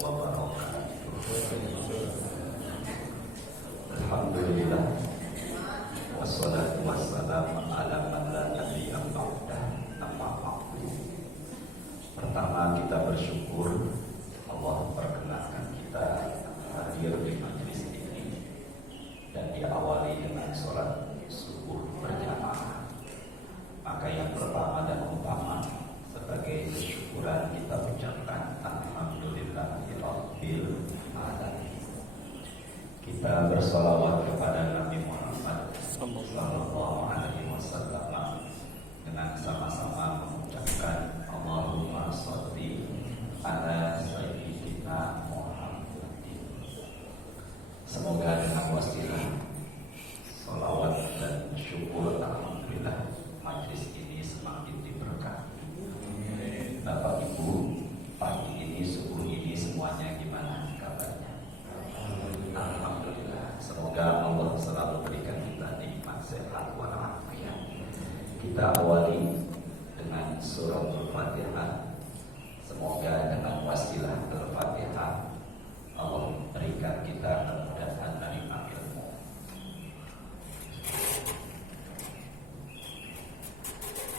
wabarakatuh. Alhamdulillah, wassalatu wassalamu ala man la nabiyya ba'dah, amma ba'du. Pertama kita bersyukur Allah perkenankan kita hadir di majelis ini dan diawali dengan sholat subuh berjamaah. Maka yang pertama dan utama sebagai kesyukuran kita ucapkan alhamdulillahirabbil alamin. Kita bersalawat kepada Nabi Muhammad sallallahu alaihi wasallam dengan sama-sama mengucapkan Allahumma sholli ala sayyidina Muhammadin. Semoga dengan wasilah salawat dan syukur alhamdulillah majlis ini semakin diberkati. Bapak Ibu, pagi ini, subuh ini semuanya gimana kabarnya? Alhamdulillah. Semoga Allah selalu berikan kita nikmat sehat walafiat. Kita awali dengan surah Al-Fatihah. Semoga dengan wasilah Al-Fatihah Allah berikan kita kemudahan menerima ilmu.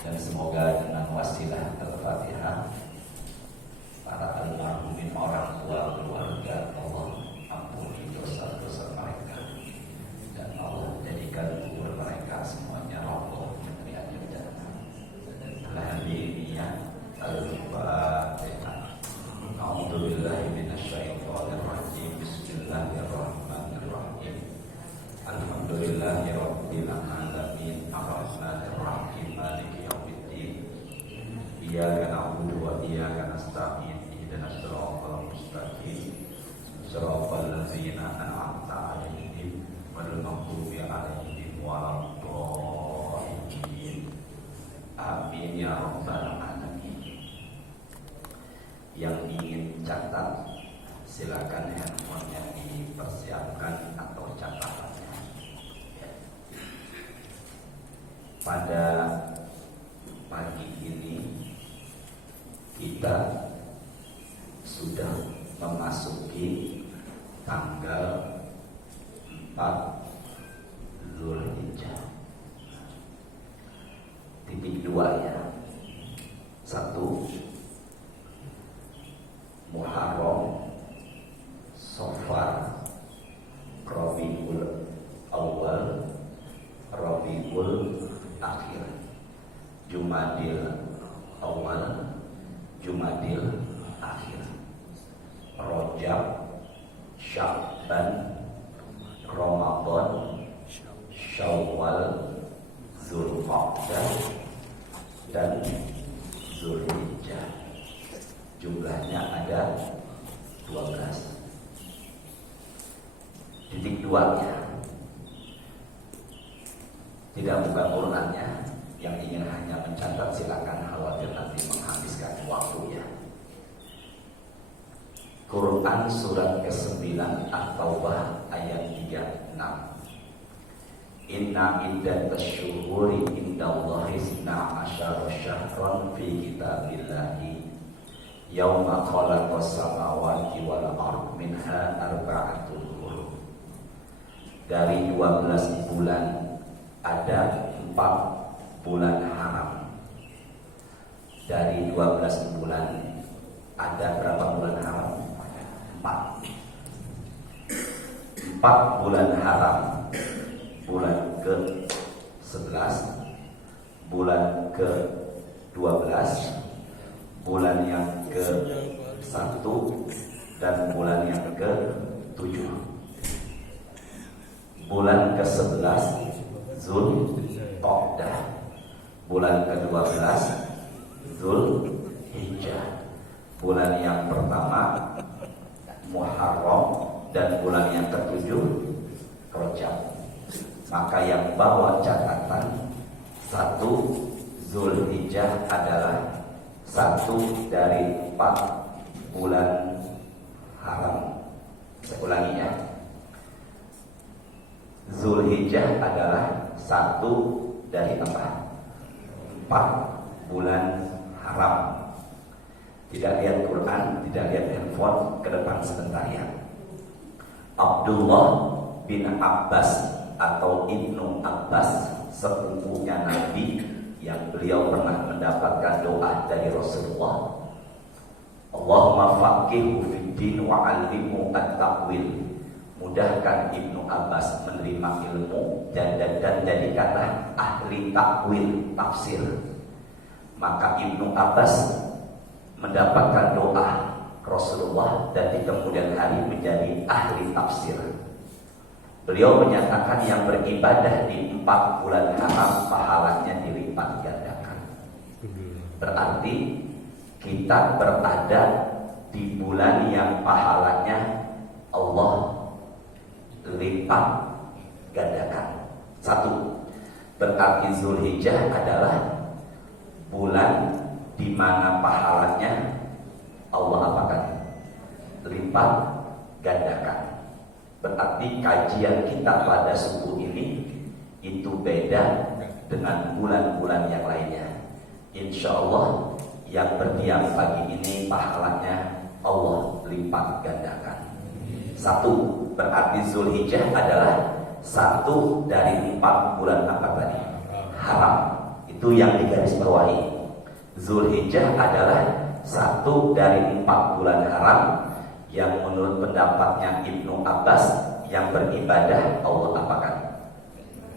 Dan semoga dengan wasilah Al-Fatihah para almarhumin orang tua keluarga Allah ampuni dosa-dosa mereka dan Allah jadikan kubur mereka semuanya roboh menjadi jannah. Alhamdulillah. Al-Fatihah. A'udzubillahi minasyaitonir rajim. Bismillahirrahmanirrahim. Alhamdulillahirabbil alamin. Arrahmanir rahim. Maliki yaumiddin. Iyyaka na'budu wa iyyaka nasta'in. Ihdinas siratal mustaqim. Siratal ladzina an'amta 'alaihim ghairil maghdubi 'alaihim waladdallin. Amin ya rabbal alamin. Yang ingin catat silakan handphonenya dipersiapkan atau catatannya. Pada pagi ini kita sudah memasuki tanggal 4 Zulhijjah. Titik 2 ya. 1 Muharram, Safar, Rabiul Awal, Rabiul Akhir, Jumadil Awal, Jumadil Akhir, Rajab, Sya'ban, Ramadan, Syawal, Zulqa'dah dan Zulhijjah. Jumlahnya ada 12. Titik 2 nya. Tidak buka Qurannya. Yang ingin hanya mencatat silakan, khawatir nanti menghabiskan waktu ya. Quran surat ke-9 At-Taubah ayat 36. Inna iddatash syuhuri indallahi 12 syahran fi kitabillahi yauma khalaqas samawati wal ardh minha arba'atul hurum. Dari 12 bulan ada 4 bulan haram. Dari 12 bulan ada berapa bulan haram? 4 bulan haram. Bulan ke-11, bulan ke-12, bulan yang ke-1 dan bulan yang ke-7. Bulan ke-11 Zulqa'dah, bulan ke-12 Zulhijjah, bulan yang pertama Muharram dan bulan yang ke-7 Rajab. Maka yang bawa catatan 1 Zulhijjah adalah 1 dari 4 bulan haram. Saya ulangi ya. Zulhijjah adalah 1 dari 4 bulan haram. Tidak lihat Quran, tidak lihat handphone, ke depan sebentar ya. Abdullah bin Abbas atau Ibnu Abbas, sepupunya Nabi, yang beliau pernah mendapatkan doa dari Rasulullah, Allahumma faqihu fiddin wa 'allimhu at-ta'wil. Mudahkan Ibnu Abbas menerima ilmu dan jadikanlah ahli takwil, tafsir. Maka Ibnu Abbas mendapatkan doa Rasulullah dan di kemudian hari menjadi ahli tafsir. Beliau menyatakan yang beribadah di 4 bulan haram pahalanya dilipat gandakan. Berarti kita berada di bulan yang pahalanya Allah lipat gandakan. 1. Berarti Zulhijjah adalah bulan di mana pahalanya Allah apakan? Lipat gandakan. Berarti kajian kita pada subuh ini itu beda dengan bulan-bulan yang lainnya. Insya Allah yang berdiam pagi ini pahalanya Allah lipat gandakan. 1. Berarti Zulhijjah adalah 1 dari 4 bulan apa tadi? Haram. Itu yang digarisbawahi. Zulhijjah adalah 1 dari 4 bulan haram yang menurut pendapatnya Ibnu Abbas yang beribadah Allah apakan?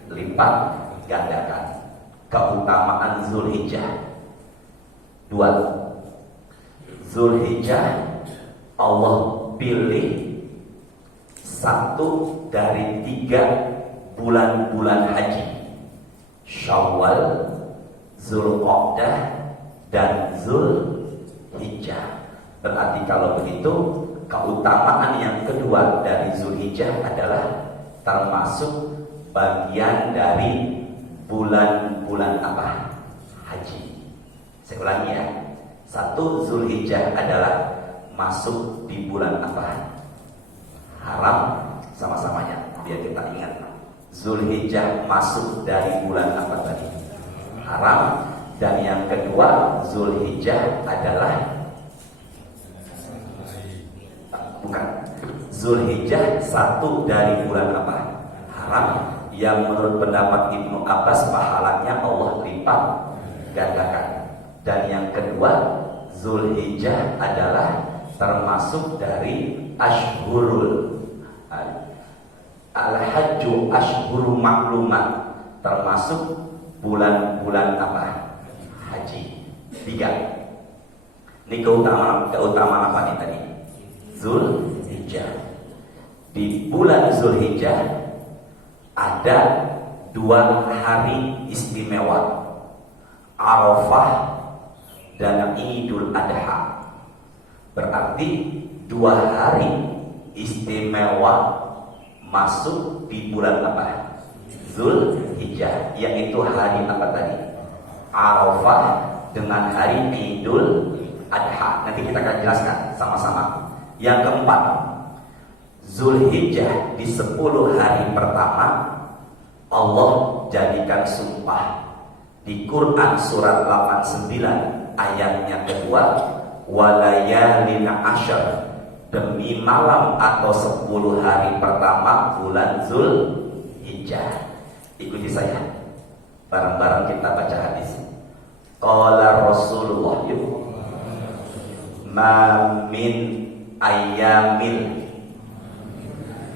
Lipat gandakan. Keutamaan Zulhijjah. 2. Zulhijjah Allah pilih 1 dari 3 bulan-bulan haji, Syawal, Zulqa'dah, dan Zulhijjah. Berarti kalau begitu keutamaan yang kedua dari Zulhijjah adalah termasuk bagian dari bulan-bulan apa? Haji. Saya ulangi ya. 1. Zulhijjah adalah masuk di bulan apa? Haram. Sama-samanya biar kita ingat. Zulhijjah masuk dari bulan apa tadi? Haram. Dan yang kedua, Zulhijjah adalah bukan. Zulhijjah 1 dari bulan apa? Haram. Yang menurut pendapat Ibnu Abbas pahalanya Allah lipat gandakan. Dan yang kedua, Zulhijjah adalah termasuk dari Ashhurul Al-Hajju Ashhuru Maklumat, termasuk bulan-bulan apa? Haji. 3. Ini keutamaan apa nih tadi? Zulhijjah. Di bulan Zulhijjah ada 2 hari istimewa, Arafah dan Idul Adha. Berarti 2 hari istimewa masuk di bulan apa? Zulhijjah, yaitu hari apa tadi? Arafah dengan hari Idul Adha. Nanti kita akan jelaskan sama-sama. Yang keempat, Zulhijjah di 10 hari pertama Allah jadikan sumpah di Quran surat 89 ayatnya kedua, walayalin asyar, demi malam atau 10 hari pertama bulan Zulhijjah. Ikuti saya, bareng-bareng kita baca hadis. Qala Rasulullah, ma min ayyamil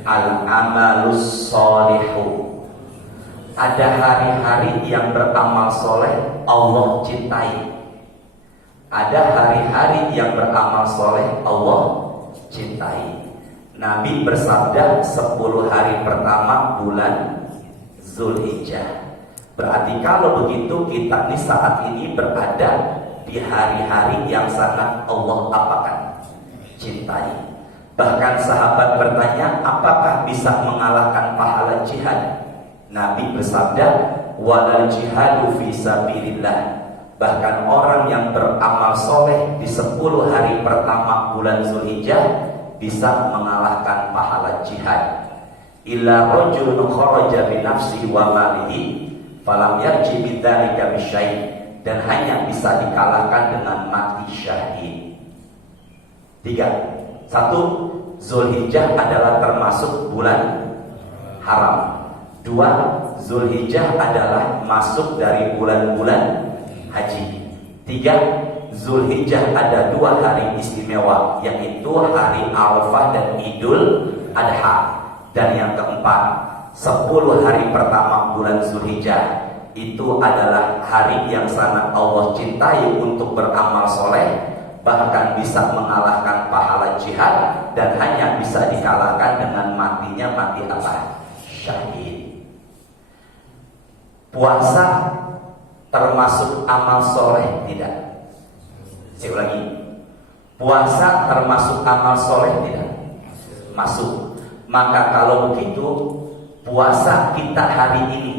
al-amalus solihu, ada hari-hari yang beramal soleh Allah cintai. Ada hari-hari yang beramal soleh Allah cintai. Nabi bersabda 10 hari pertama bulan Zulhijjah. Berarti kalau begitu kita di saat ini berada di hari-hari yang sangat Allah apakan? Cintai. Bahkan sahabat bertanya, apakah bisa mengalahkan pahala jihad? Nabi bersabda, walal jihadu fi sabilillah. Bahkan orang yang beramal soleh di 10 hari pertama bulan Zulhijjah bisa mengalahkan pahala jihad. Illa rajulun kharaja bi nafsihi wa malihi falam yarji bidzalika bisyai', dan hanya bisa dikalahkan dengan mati syahid. Tiga. Satu, Zulhijjah adalah termasuk bulan haram. Dua, Zulhijjah adalah masuk dari bulan-bulan haji. Tiga, Zulhijjah ada 2 hari istimewa, yaitu hari Arafah dan Idul Adha. Dan yang keempat, 10 hari pertama bulan Zulhijjah itu adalah hari yang sangat Allah cintai untuk beramal soleh, bahkan bisa mengalahkan pahala jihad, dan hanya bisa dikalahkan dengan matinya mati apa? Syahid. Puasa termasuk amal soleh tidak? Saya ulangi, puasa termasuk amal soleh tidak? Masuk. Maka kalau begitu, puasa kita hari ini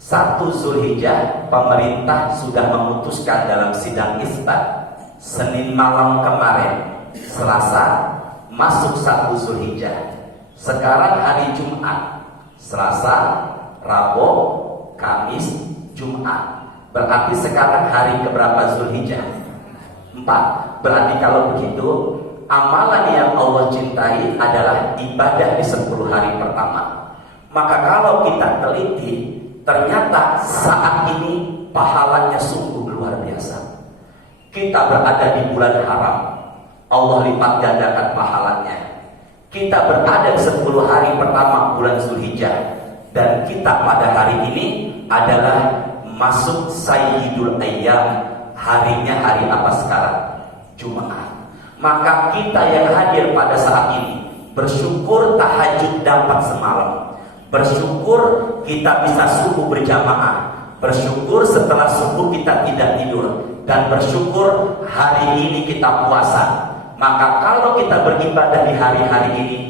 1 Zulhijjah, pemerintah sudah memutuskan dalam sidang isbat Senin malam kemarin, Selasa masuk 1 Zulhijjah. Sekarang hari Jumat, Selasa, Rabu, Kamis, Jumat. Berarti sekarang hari keberapa Zulhijjah? 4. Berarti kalau begitu, amalan yang Allah cintai adalah ibadah di 10 hari pertama. Maka kalau kita teliti, ternyata saat ini pahalanya sungguh luar biasa. Kita berada di bulan haram, Allah lipat gandakan pahalanya. Kita berada di 10 hari pertama bulan Zulhijjah, dan kita pada hari ini adalah masuk Sayyidul Ayyam. Harinya hari apa sekarang? Jumat. Maka kita yang hadir pada saat ini bersyukur tahajud dapat semalam, bersyukur kita bisa subuh berjamaah, bersyukur setelah subuh kita tidak tidur, dan bersyukur hari ini kita puasa. Maka kalau kita beribadah di hari-hari ini,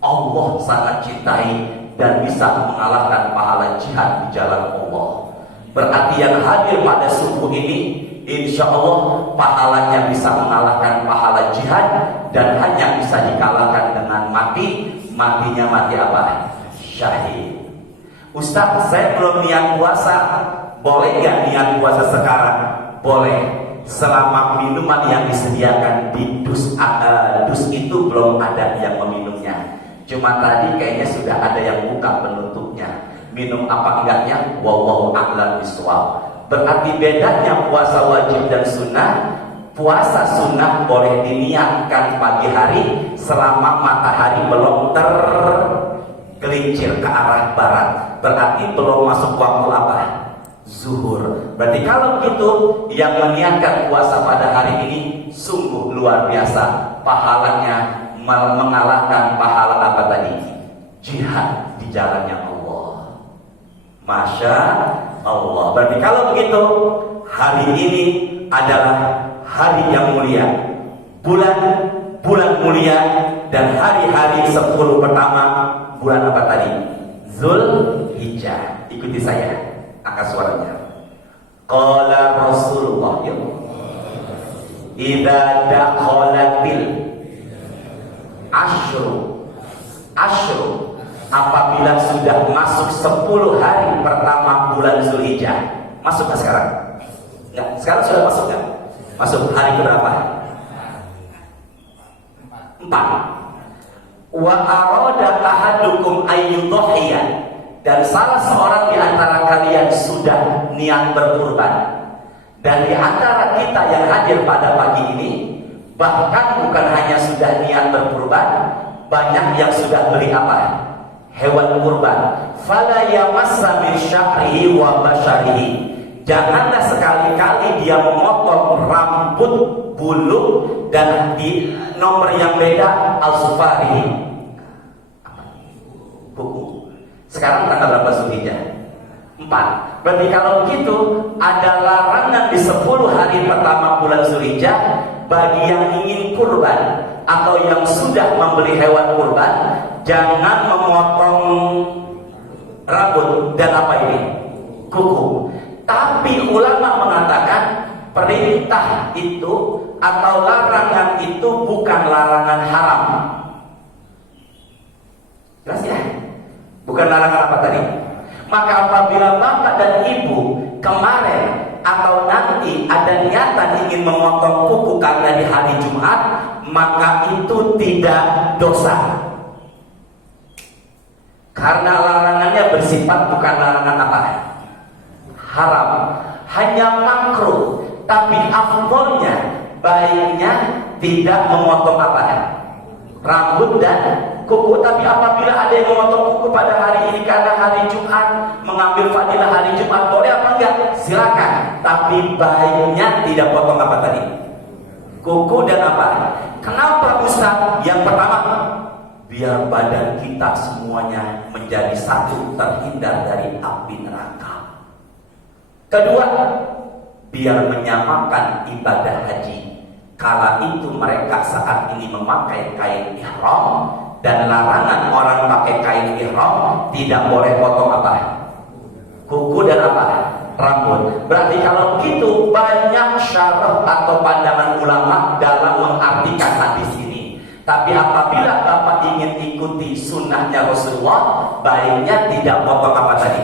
Allah sangat cintai dan bisa mengalahkan pahala jihad di jalan Allah. Berarti yang hadir pada subuh ini, insya Allah pahalanya bisa mengalahkan pahala jihad, dan hanya bisa dikalahkan dengan mati. Matinya mati apa? Syahid. Ustaz, saya belum niat puasa, boleh nggak niat puasa sekarang? Boleh, selama minuman yang disediakan di dus itu belum ada yang meminumnya. Cuma tadi kayaknya sudah ada yang buka penutupnya. Minum apa enggaknya? Wallahu a'lam bishawab. Berarti bedanya puasa wajib dan sunnah. Puasa sunnah boleh diniatkan pagi hari selama matahari belum tergelincir ke arah barat. Berarti belum masuk waktu apa? Zuhur. Berarti kalau begitu, yang meniatkan puasa pada hari ini sungguh luar biasa. Pahalanya mengalahkan pahala apa tadi? Jihad di jalannya Allah. Masya Allah. Berarti kalau begitu, hari ini adalah hari yang mulia, bulan mulia, dan hari-hari 10 pertama bulan apa tadi? Zulhijjah. Ikuti saya, angkat suaranya. Qala Rasulullah, yuk. Idza dakhalatil asyru, apabila sudah masuk 10 hari pertama bulan Zulhijjah. Masuk nggak sekarang? Nggak, sekarang sudah masuk nggak? Masuk hari berapa? 4. Wa arada ahadukum ayyudhiya, dan salah seorang di antara kalian sudah niat berkurban. Dan di antara kita yang hadir pada pagi ini, bahkan bukan hanya sudah niat berkurban, banyak yang sudah beli apa? Hewan kurban. Fala yamassa min sya'rihi wa basyarihi. Janganlah sekali-kali dia memotong rambut, bulu, dan di nomor yang beda al-sufari, buku. Sekarang tanggal berapa Zulhijjah? 4. Berarti kalau begitu ada larangan di 10 hari pertama bulan Zulhijjah bagi yang ingin kurban atau yang sudah membeli hewan kurban, jangan memotong rambut dan apa ini? Kuku. Tapi ulama mengatakan perintah itu atau larangan itu bukan larangan haram. Jelas ya? Bukan larangan apa tadi? Maka apabila bapak dan ibu kemarin atau nanti ada niatan ingin memotong kuku karena di hari Jumat, maka itu tidak dosa. Karena larangannya bersifat bukan larangan apa? Haram, hanya makruh. Tapi afdolnya, baiknya tidak memotong apa? Rambut dan kuku. Tapi apabila ada yang memotong kuku pada hari ini karena hari Jumat, mengambil fadilah hari Jumat, boleh apa enggak? Silakan. Tapi baiknya tidak potong apa tadi? Kuku dan apa? Kenapa Ustaz? Yang pertama, biar badan kita semuanya menjadi satu, terhindar dari api neraka. Kedua, biar menyamakan ibadah haji. Kala itu mereka saat ini memakai kain ihram, dan larangan orang pakai kain ihram tidak boleh potong apa? Kuku dan apa? Rambut. Berarti kalau begitu banyak syarah atau pandangan ulama dalam mengartikan hadis ini. Tapi apabila Bapak ingin ikuti sunnahnya Rasulullah, baiknya tidak potong apa tadi?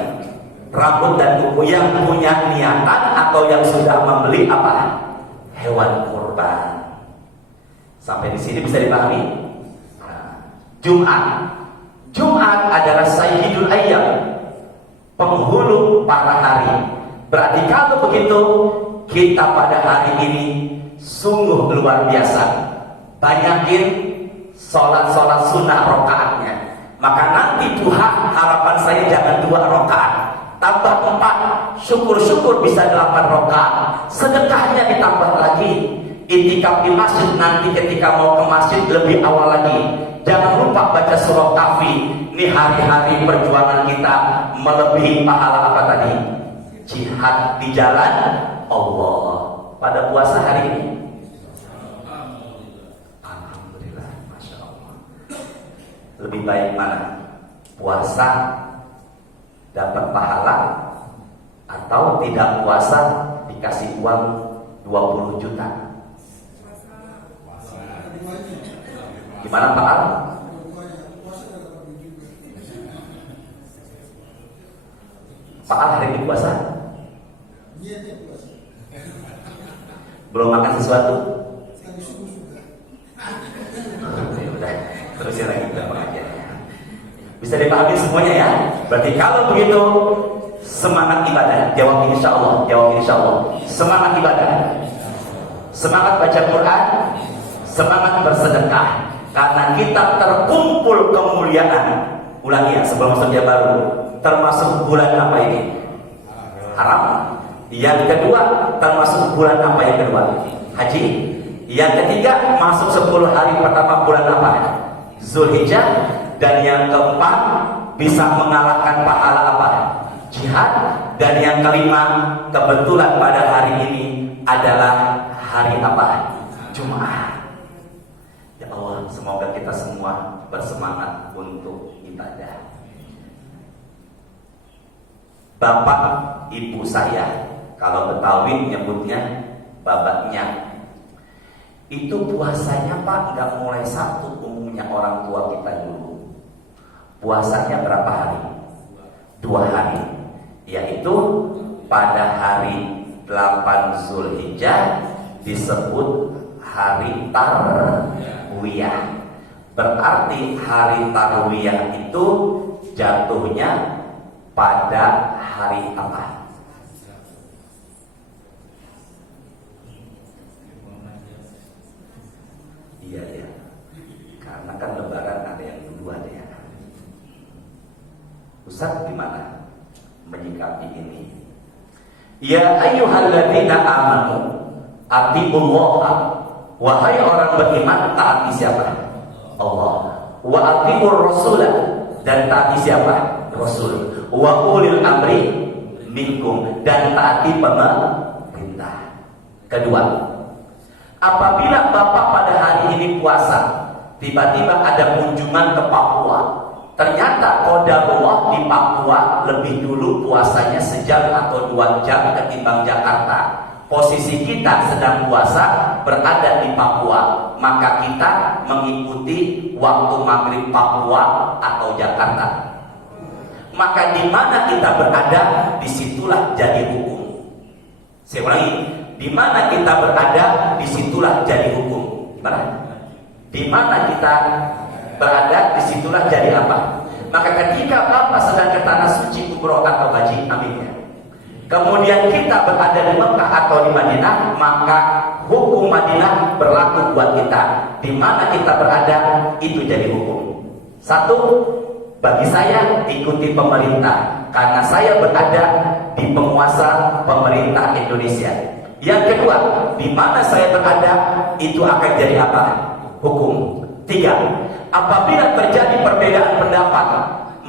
Rambut dan kuku. Yang punya niatan atau yang sudah membeli apa? Hewan kurban. Sampai di sini bisa dipahami? Jumat adalah sayyidul ayyam, penghulu para hari. Berarti kalau begitu, kita pada hari ini sungguh luar biasa. Banyakin sholat-sholat sunnah rokaatnya. Maka nanti duha, harapan saya jangan 2 rokaat, tambah 4, syukur-syukur bisa 8 rokaat. Sedekahnya ditambah lagi. Itikaf di masjid nanti ketika mau ke masjid lebih awal lagi. Jangan lupa baca surah Kahfi. Ini hari-hari perjuangan kita melebihi pahala apa tadi? Jihad di jalan Allah. Pada puasa hari ini, alhamdulillah, masya Allah. Lebih baik mana? Puasa dapat pahala atau tidak puasa dikasih uang 20 juta? Gimana Pak Al? Pak Al hari ini puasa? Belum makan sesuatu? Udah, terusin lagi kita pengajiannya. Bisa dipahami semuanya ya? Berarti kalau begitu, semangat ibadah. Jawab insya Allah. Jawab insya Allah. Semangat ibadah, semangat baca Quran, semangat bersedekah. Karena kita terkumpul kemuliaan. Ulangi ya sebelum masuk dia baru. Termasuk bulan apa ini? Haram. Yang kedua, termasuk bulan apa yang kedua? Haji. Yang ketiga, masuk 10 hari pertama bulan apa? Zulhijjah. Dan yang keempat, bisa mengalahkan pahala apa? Jihad. Dan yang kelima, kebetulan pada hari ini adalah hari apa? Jumat. Ya Allah, semoga kita semua bersemangat untuk ibadah. Bapak ibu saya, kalau Betawi nyebutnya babaknya, itu puasanya Pak nggak mulai Sabtu umumnya orang tua kita dulu. Puasanya berapa hari? 2 hari, yaitu pada hari 8 Zulhijjah disebut hari Tarwiyah. Berarti hari Tarwiyah itu jatuhnya pada hari apa? Iya ya, karena kan Lebaran ada yang dua ya. Ustaz gimana menyikapi ini? Ya ayyuhalladzina amanu atiullaha. Wahai orang beriman, taati siapa? Allah. Wa atiur rasulah, dan taati siapa? Rasul. Wa ulil amri minkum, dan taati pemerintah. Kedua, apabila Bapak pada hari ini puasa, tiba-tiba ada kunjungan ke Papua, ternyata qadarullah di Papua lebih dulu puasanya sejam atau 2 jam ketimbang Jakarta. Posisi kita sedang puasa berada di Papua, maka kita mengikuti waktu maghrib Papua atau Jakarta. Maka di mana kita berada, disitulah jadi hukum. Saya ulangi, di mana kita berada, disitulah jadi hukum. Di Di mana kita berada, disitulah jadi apa. Maka ketika Bapak sedang ke tanah suci umroh atau haji, amin ya, kemudian kita berada di Mekah atau di Madinah, maka hukum Madinah berlaku buat kita. Di mana kita berada, itu jadi hukum. Satu, bagi saya ikuti pemerintah, karena saya berada di penguasa pemerintah Indonesia. Yang kedua, di mana saya berada, itu akan jadi apa? Hukum. Tiga, apabila terjadi perbedaan pendapat,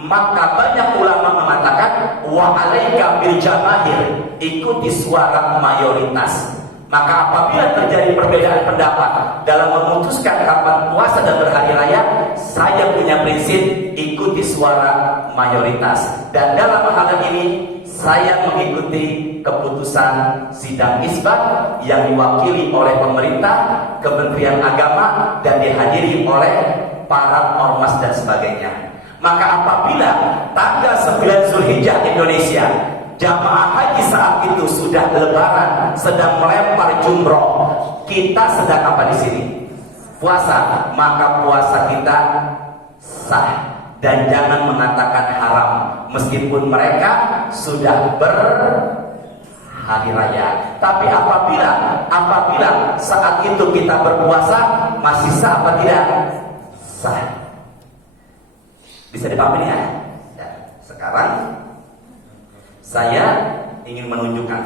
maka banyak ulama mengatakan wa alaika bil jamahir, ikuti suara mayoritas. Maka apabila terjadi perbedaan pendapat dalam memutuskan kapan puasa dan berhari raya, saya punya prinsip ikuti suara mayoritas. Dan dalam hal ini saya mengikuti keputusan sidang isbat yang diwakili oleh pemerintah, Kementerian Agama, dan dihadiri oleh para ormas dan sebagainya. Maka apabila tanggal 9 Zulhijjah Indonesia, jamaah haji saat itu sudah lebaran, sedang melempar jumroh, kita sedang apa di sini? Puasa. Maka puasa kita sah. Dan jangan mengatakan haram, meskipun mereka sudah berhari raya. Tapi apabila saat itu kita berpuasa, masih sah apa tidak? Sah. Bisa dipahami ya? Sekarang saya ingin menunjukkan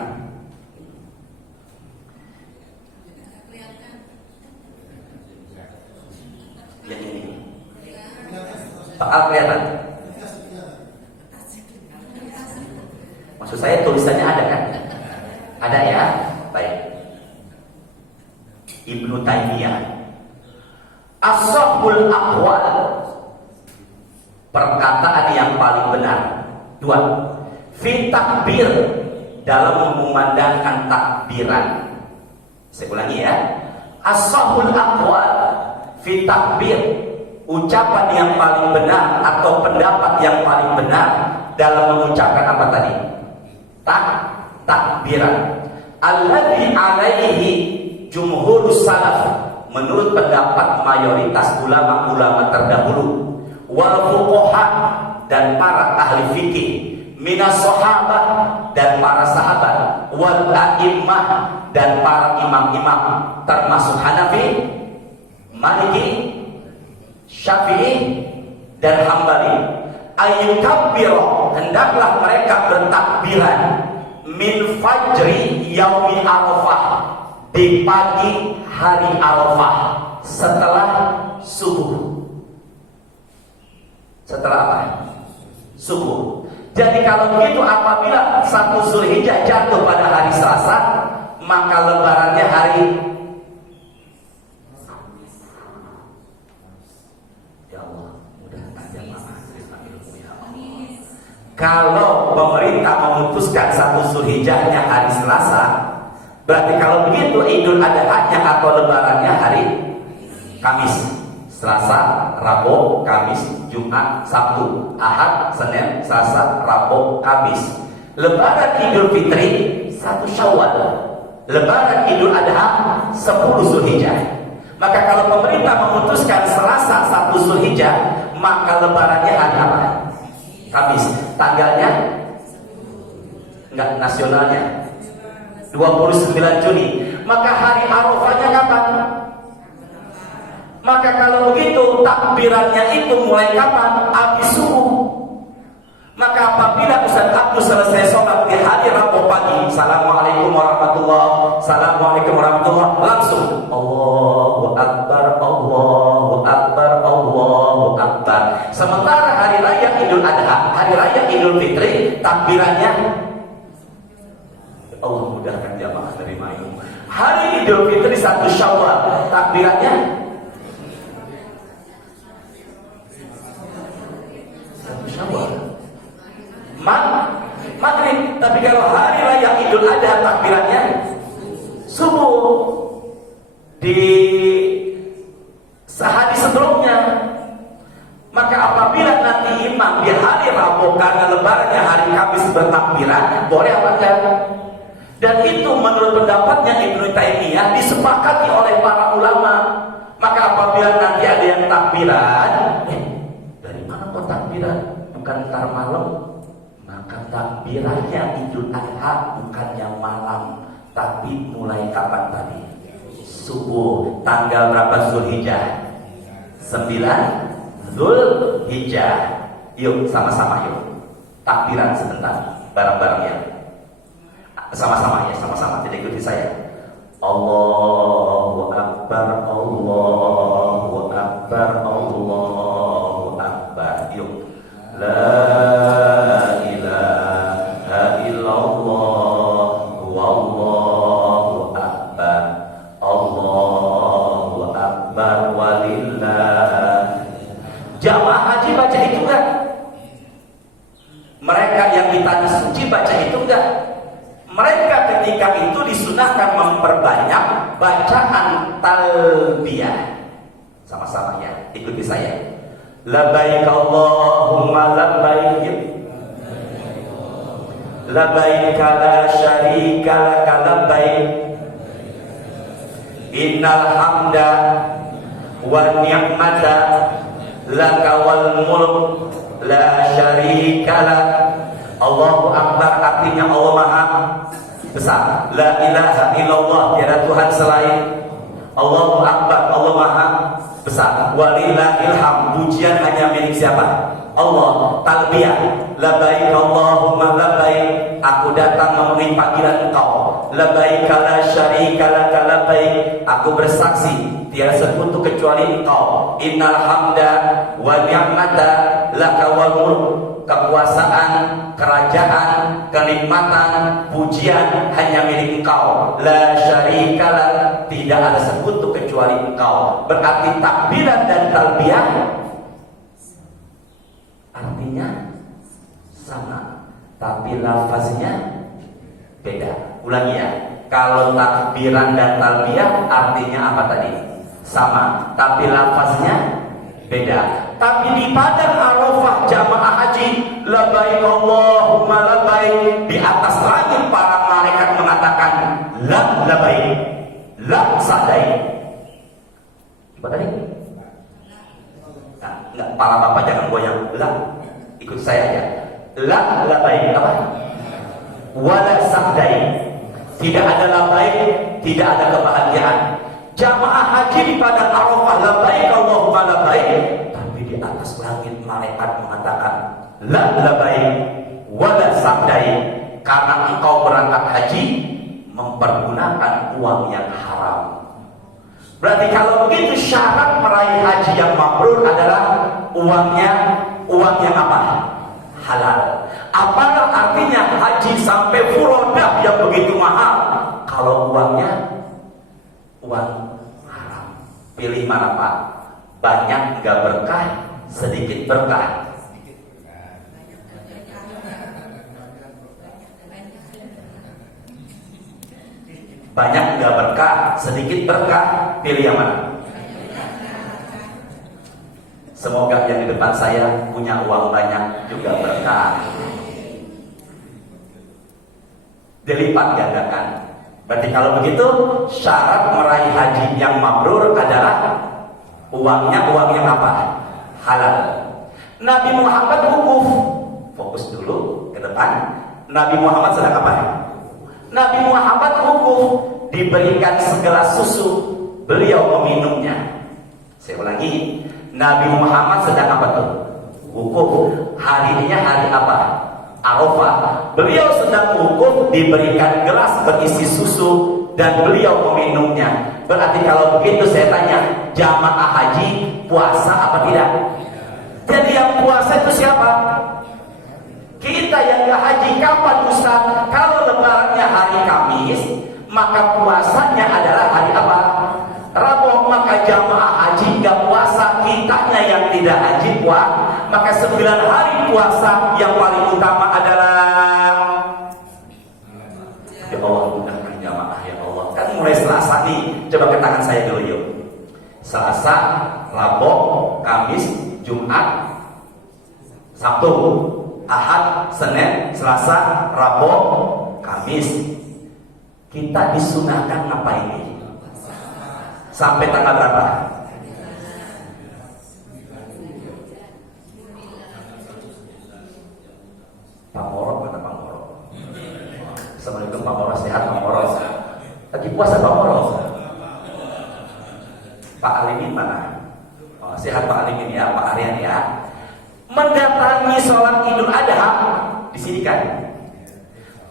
yang ini. Pak kelihatan? Maksud saya tulisannya ada kan? Ada ya? Baik. Ibnu Taimiyah, as-sahhul aqwal, perkataan yang paling benar. Dua, fi takbir, dalam memandangkan takbiran. Saya ulangi ya. As-sahhul aqwal fi takbir, ucapan yang paling benar atau pendapat yang paling benar dalam mengucapkan apa tadi? Takbiran. Alladzi alaihi jumhurus salaf, menurut pendapat mayoritas ulama-ulama terdahulu, wal fuqaha, dan para ahli fikih, minas sahabat, dan para sahabat, wal a'immah, dan para imam-imam termasuk Hanafi, Maliki, Syafi'i, dan Hambali. Ayyukabbiru, hendaklah mereka bertakbiran min fajri yaumi Arafah, di pagi hari Arafah, setelah subuh. Setelah apa? Subuh. Jadi kalau begitu, apabila 1 Zulhijjah jatuh pada hari Selasa, maka lebarannya hari kalau pemerintah memutuskan 1 Zulhijjahnya hari Selasa, berarti kalau begitu Idul Adha-nya atau lebarannya hari Kamis. Selasa, Rabu, Kamis, Jumat, Sabtu, Ahad, Senin, Selasa, Rabu, Kamis. Lebaran Idul Fitri 1 Syawal. Lebaran Idul Adha 10 Zulhijjah. Maka kalau pemerintah memutuskan Selasa 1 Zulhijjah, maka lebarannya hari apa? Kamis. Tanggalnya enggak, nasionalnya 29 Juni. Maka hari Arafahnya kapan? Maka kalau begitu takbirannya itu mulai kapan? Habis subuh. Maka apabila Ustaz Abdul selesai sholat di hari Rabu pagi, Assalamualaikum warahmatullahi, Assalamualaikum warahmatullahi, langsung Allahu Akbar, Allahu Akbar, Allahu Akbar. Sementara hari raya Idul Adha, hari raya Idul Fitri, takbirannya, Allah mudahkan jamaah dari mayu. Hari Idul Fitri 1 Syawal, takbirannya 1 Syawal. Maghrib. Tapi kalau hari raya Idul Adha, takbirannya subuh. Di sehari sebelumnya. Maka apabila nanti imam di hari Rabu, karena lebarannya hari Kamis, bertakbiran, boleh apa enggak? Dan itu menurut pendapatnya Ibnu Taimiyah disepakati oleh para ulama. takbiran, dari mana kok takbiran? Bukan ntar malam. Maka takbirannya Idul Adha bukan yang malam, tapi mulai kapan tadi? Subuh. Tanggal berapa Zulhijjah? 9 Zulhijjah. Yuk sama-sama yuk. Takbiran sebentar, bareng-bareng ya. Sama-sama ya, sama-sama. Tidak ikuti saya. Allahu Akbar, Allahu Akbar, Allahu Akbar. Yuk. La ilaha illallah, wallahu akbar, Allahu Akbar, walillah. Jamaah haji baca itu enggak? Mereka yang di tanah suci baca itu enggak? Mereka ketika itu disunahkan memperbanyak bacaan talbiyah. Sama-sama ya, ikuti saya. Labbaik Allahumma labbaik, labbaik la syarika laka labbaik, innal hamda wa ni'mata laka wal mulk la syarika lak. Allahu Akbar artinya Allah Maha Besar. La ilaha illallah, tiada Tuhan selain. Allahu Akbar, Allah Maha Besar. Walillahil hamd, pujian hanya milik siapa? Allah. Talbiyah, labbaik Allahumma labbaik, aku datang memenuhi panggilan Engkau. Labbaik la syarika laka labbaik, aku bersaksi tiada sekutu kecuali Engkau. Innal hamda wa ni'mata laka wal mulk, kekuasaan, kerajaan, kenikmatan, pujian hanya milik Engkau. La syarika lak, tidak ada sekutu kecuali Engkau. Berarti takbiran dan talbiyah artinya sama, tapi lafaznya beda. Ulangi ya. Kalau takbiran dan talbiyah artinya apa tadi? Sama, tapi lafaznya beda. Tapi di padang Arafah jamaah haji, labbaik Allahumma labbaik, di atas langit para malaikat mengatakan la labbaik, la sa'daik. Apa tadi? Nah, enggak, kepala bapak jangan goyang. La, ikut saya ya. La labbaik apa? Wala sa'daik. Tidak ada labbaik, tidak ada kebahagiaan. Jamaah haji di padang Arafah, labbaik Allahumma labbaik, di atas langit malaikat mengatakan la labbaik wala sa'daik, karena engkau berangkat haji mempergunakan uang yang haram. Berarti kalau begitu syarat meraih haji yang mabrur adalah uang yang apa? Halal. Apakah artinya haji sampai furodah yang begitu mahal kalau uangnya uang haram? Pilih mana Pak? Banyak enggak berkah, sedikit berkah. Banyak enggak berkah, sedikit berkah. Pilih yang mana? Semoga yang di depan saya punya uang banyak juga berkah. Dilipat gandakan. Berarti kalau begitu syarat meraih haji yang mabrur adalah uangnya uang yang apa? Halal. Nabi Muhammad wukuf. Fokus dulu ke depan. Nabi Muhammad sedang apa? Nabi Muhammad wukuf, diberikan segelas susu, beliau meminumnya. Saya ulangi, Nabi Muhammad sedang apa tuh? Wukuf. Harinya hari apa? Arafah. Beliau sedang wukuf, diberikan gelas berisi susu dan beliau meminumnya. Berarti kalau begitu saya tanya, jamaah haji puasa apa tidak? Jadi yang puasa itu siapa? Kita yang gak haji. Kapan Ustaz? Kalau lebarannya hari Kamis, maka puasanya adalah hari apa? Rabu. Maka jamaah haji gak puasa, kitanya yang tidak haji puasa. Maka 9 hari puasa yang paling utama adalah, ya Allah mudahkan jamaah ya Allah. Kan mulai Selasa nih, coba ke tangan saya dulu yuk. Selasa, Rabu, Kamis, Jumat, Sabtu, Ahad, Senin, Selasa, Rabu, Kamis. Kita disunahkan ngapain ini? Sampai tanggal berapa? puasa Pak Moro. Pak Alimin mana? Oh, sehat Pak Alimin ya, Pak Aryan ya. Mendatangi sholat Idul Adha di sini kan.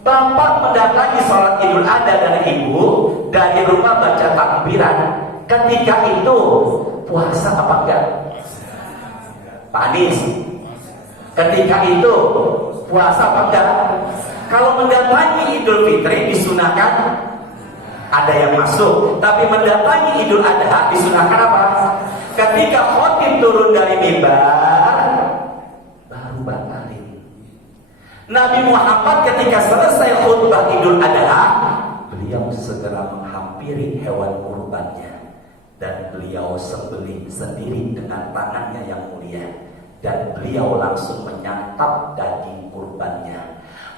Bapak mendatangi sholat Idul Adha dan ibu dari rumah baca takbiran. Ketika itu puasa apa enggak? Pak Anies, ketika itu puasa apa enggak? Kalau mendatangi Idul Fitri disunahkan ada yang masuk, tapi mendatangi Idul Adha disunahkan apa? Ketika khotib turun dari mimbar baru batalin. Nabi Muhammad ketika selesai khutbah Idul Adha, beliau segera menghampiri hewan kurbannya dan beliau sembelih sendiri dengan tangannya yang mulia, dan beliau langsung menyantap daging kurbannya.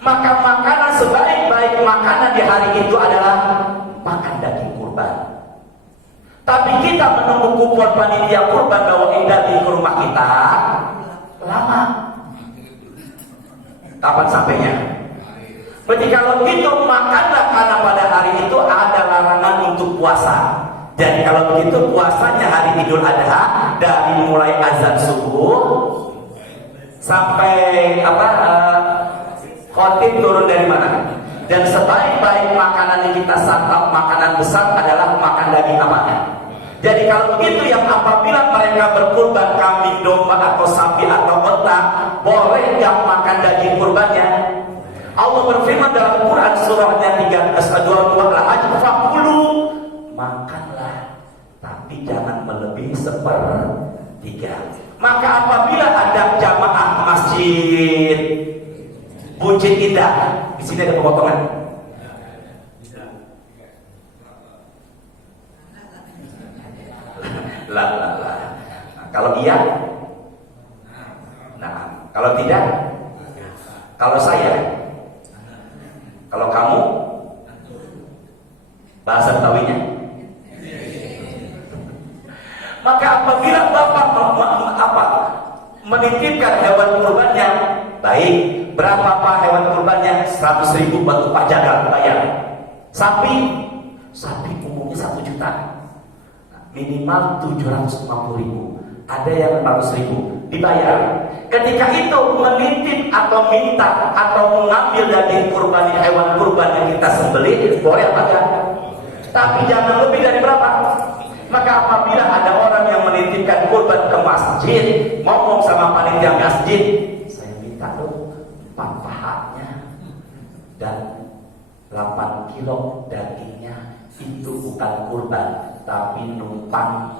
Maka makanan sebaik-baik makanan di hari itu adalah makan daging kurban. Tapi kita menunggu kupon panitia kurban bawain daging ke rumah kita lama. Kapan sampainya? Berarti kalau gitu makanlah, karena pada hari itu ada larangan untuk puasa. Jadi kalau begitu puasanya hari Idul Adha dari mulai azan subuh sampai khotib turun dari mana? Dan sebaik-baik makanan yang kita santap, makanan besar adalah makan daging apa? Jadi kalau begitu, yang apabila mereka berkurban kambing, domba atau sapi atau onta, boleh nggak makan daging kurbannya? Allah berfirman dalam Quran surahnya 32 Al-Hajj, "Fakulu", makanlah, tapi jangan melebihi 1/3. Maka apabila ada jamaah masjid Buncit Indah, di sini ada pemotongan. Lah. Nah, kalau iya, nah kalau tidak, kalau saya, kalau kamu, bahasa Betawinya. Maka apabila Bapak menitipkan hewan kurbannya, baik, berapa Pak hewan kurbannya? 100.000 buat Pak Jagal bayar. Sapi umumnya 1 juta, minimal 750.000, ada yang 400.000 dibayar. Ketika itu menitip atau minta atau mengambil daging kurban hewan kurban yang kita sembelih, boleh apa enggak? Tapi jangan lebih dari berapa? Maka apabila ada orang yang menitipkan kurban ke masjid, ngomong sama panitia masjid, saya minta dong 4 pahanya dan 8 kilo dagingnya, itu bukan kurban tapi numpang.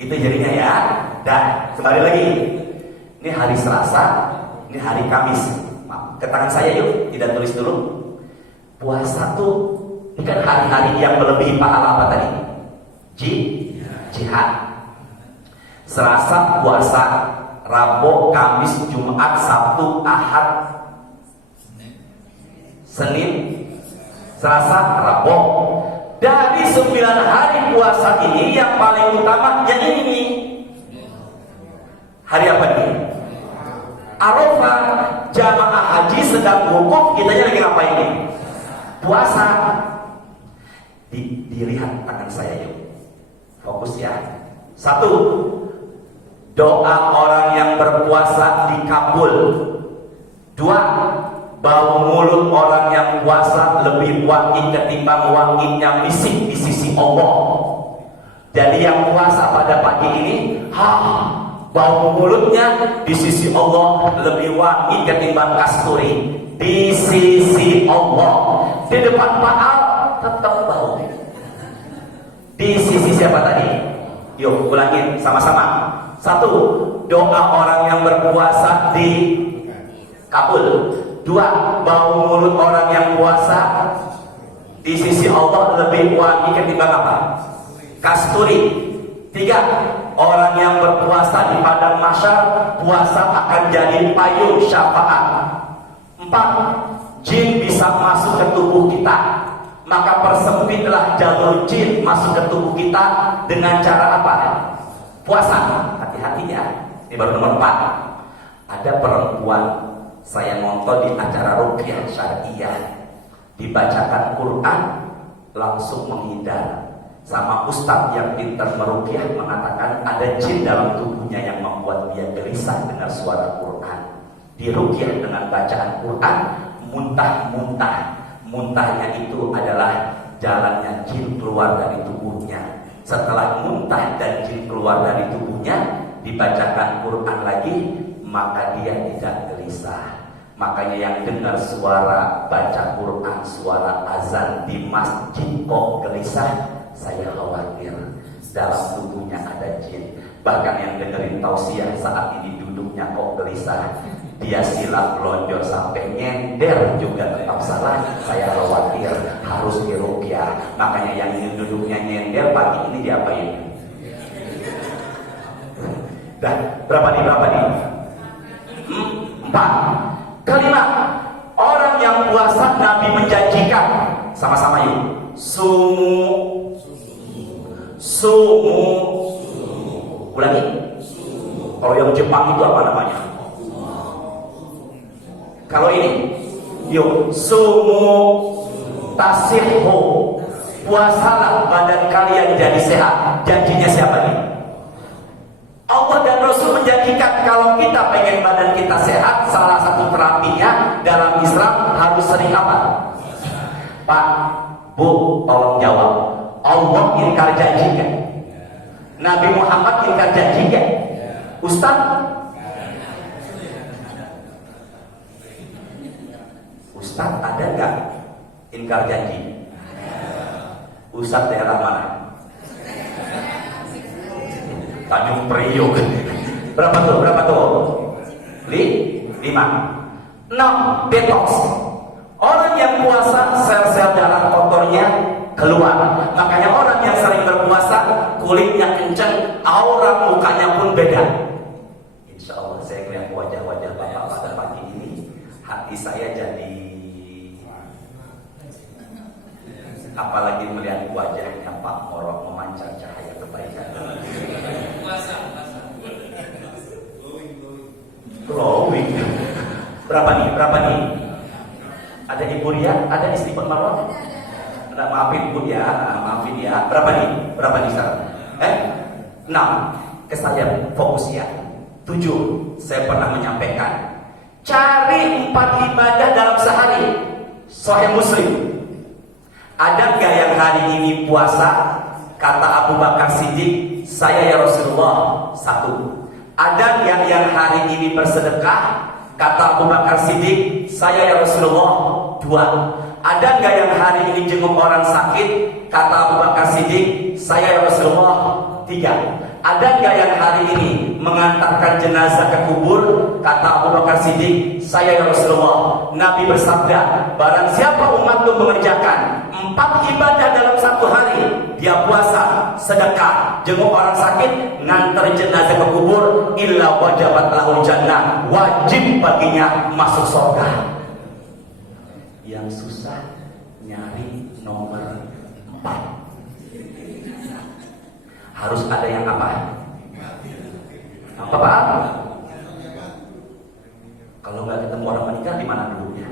Itu jadinya ya. Dan kembali lagi, ini hari Selasa, ini hari Kamis. Ke tangan saya yuk, tidak tulis dulu. Puasa tuh ini kan hari-hari yang melebihi pahala apa tadi? Jihad. Selasa puasa, Rabu, Kamis, Jumat, Sabtu, Ahad, Senin, Selasa, Rabu. Dari 9 hari puasa ini yang paling utama yang ini. Hari apa ini? Arafah. Jamaah haji sedang wukuf, kita lagi ngapain ini? Puasa. Dilihat tangan saya yuk. Fokus ya. 1. Doa orang yang berpuasa dikabul. 2. Bau mulut orang yang puasa lebih wangi ketimbang wanginya misik di sisi Allah. Jadi yang puasa pada pagi ini, bau mulutnya di sisi Allah lebih wangi ketimbang kasturi di sisi Allah. Di depan Pak Al tetap bau. Di sisi siapa tadi? Yuk ulangin sama-sama. 1. Doa orang yang berpuasa dikabul. 2. Bau mulut orang yang puasa di sisi Allah lebih wangi ketimbang apa? Kasturi. 3. Orang yang berpuasa di padang mahsyar, puasa akan jadi payung syafaat. 4. Jin bisa masuk ke tubuh kita, maka persempitlah jalur jin masuk ke tubuh kita dengan cara apa? Puasa. Hati-hati ya. Ini baru nomor 4. Ada perempuan, saya nonton di acara ruqyah syariah, dibacakan Quran langsung menghindar. Sama ustadz yang pintar meruqyah mengatakan ada jin dalam tubuhnya yang membuat dia gelisah dengar suara Quran. Diruqyah dengan bacaan Quran, muntah-muntah. Muntahnya itu adalah jalannya jin keluar dari tubuhnya. Setelah muntah dan jin keluar dari tubuhnya, dibacakan Quran lagi, maka dia tidak gelisah. Makanya yang dengar suara baca Quran, suara azan di masjid kok gelisah, saya khawatir dalam tubuhnya ada jin. Bahkan yang dengerin tausiah saat ini duduknya kok gelisah, dia silap lonjor sampai nyender juga tetap salah, saya khawatir harus diruqyah. Makanya yang ini duduknya nyender, pagi ini diapain? Dan berapa nih? 4. Kelima, orang yang puasa Nabi menjanjikan, sama-sama yuk, sumu. Ulangi. Kalau yang Jepang itu apa namanya? Kalau ini, yuk, sumu tasihhu, puasalah badan kalian jadi sehat. Janjinya siapa nih? Allah dan Rasul menjanjikan kalau kita pengen badan kita sehat, salah satu terapinya dalam Islam harus sering apa? Pak, Bu, tolong jawab. Allah ingkar janji kan? Nabi Muhammad ingkar janji kan? Ustaz? Ustaz ada nggak ingkar janji? Ustaz daerah mana? Tanjung Priok. Berapa tuh? 5. 6. Detox. Orang yang puasa sel-sel darah kotornya keluar. Makanya orang yang sering berpuasa kulitnya kencang, aura mukanya pun beda. Insya Allah saya melihat wajah-wajah bapak pada pagi ini, hati saya jadi, apalagi melihat wajahnya Pak Morok memancar cahaya kebaikan. Glowing. Berapa nih? Ada Ibu Ria, ada Istiqomah Marwah? Maafin Bu ya, maafin ya. Berapa nih sekarang? 6. Ke saya fokus ya. 7. Saya pernah menyampaikan, cari 4 ibadah dalam sehari. Sahih Muslim. Ada nggak yang hari ini puasa? Kata Abu Bakar Siddiq, saya ya Rasulullah. 1. Ada yang hari ini bersedekah? Kata Abu Bakar Siddiq, saya ya Rasulullah. 2. Ada nggak yang hari ini jenguk orang sakit? Kata Abu Bakar Siddiq, saya ya Rasulullah. 3. Ada nggak yang hari ini mengantarkan jenazah ke kubur? Kata Abu Bakar Siddiq, saya ya Rasulullah. Nabi bersabda, barang siapa umatku mengerjakan 4 ibadah dalam 1 hari, dia puasa, sedekah, jenguk orang sakit, ngantar jenazah ke kubur, illa wajabat lahul jannah, wajib baginya masuk surga. Yang susah nyari nomor 4. Harus ada yang apa? Apa Pak? Kalau nggak ketemu orang menikah di mana dulunya?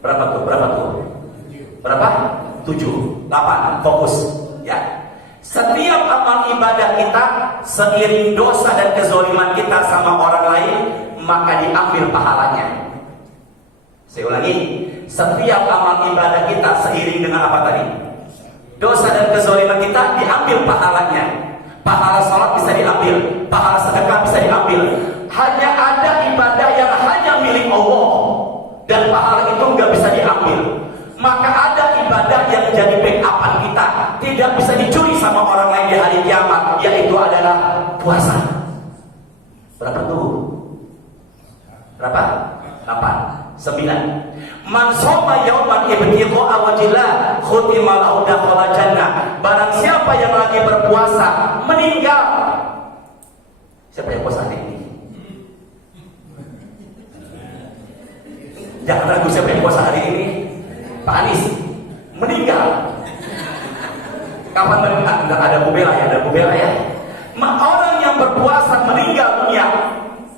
Berapa tuh? 7, 8, fokus ya. Setiap amal ibadah kita seiring dosa dan kezaliman kita sama orang lain, maka diambil pahalanya. Saya ulangi, setiap amal ibadah kita seiring dengan apa tadi? Dosa dan kezaliman kita diambil pahalanya. Pahala sholat bisa diambil, pahala sedekah bisa diambil. Hanya ada ibadah yang hanya milik Allah dan pahala itu nggak bisa diambil. Maka ada ibadah yang menjadi backupan kita, tidak bisa dicuri sama orang lain di hari kiamat, yaitu adalah puasa. Berapa tuh? 8, 9. Man shoma yauman ibtigha'a wajhillah khutima lahu dakhala jannah. Barang siapa yang lagi berpuasa meninggal. Siapa yang puasa hari ini? Jangan ragu siapa yang puasa hari ini. Pak Anies meninggal. Kapan meninggal? Ada bubela ya. Orang yang berpuasa meninggal dunia,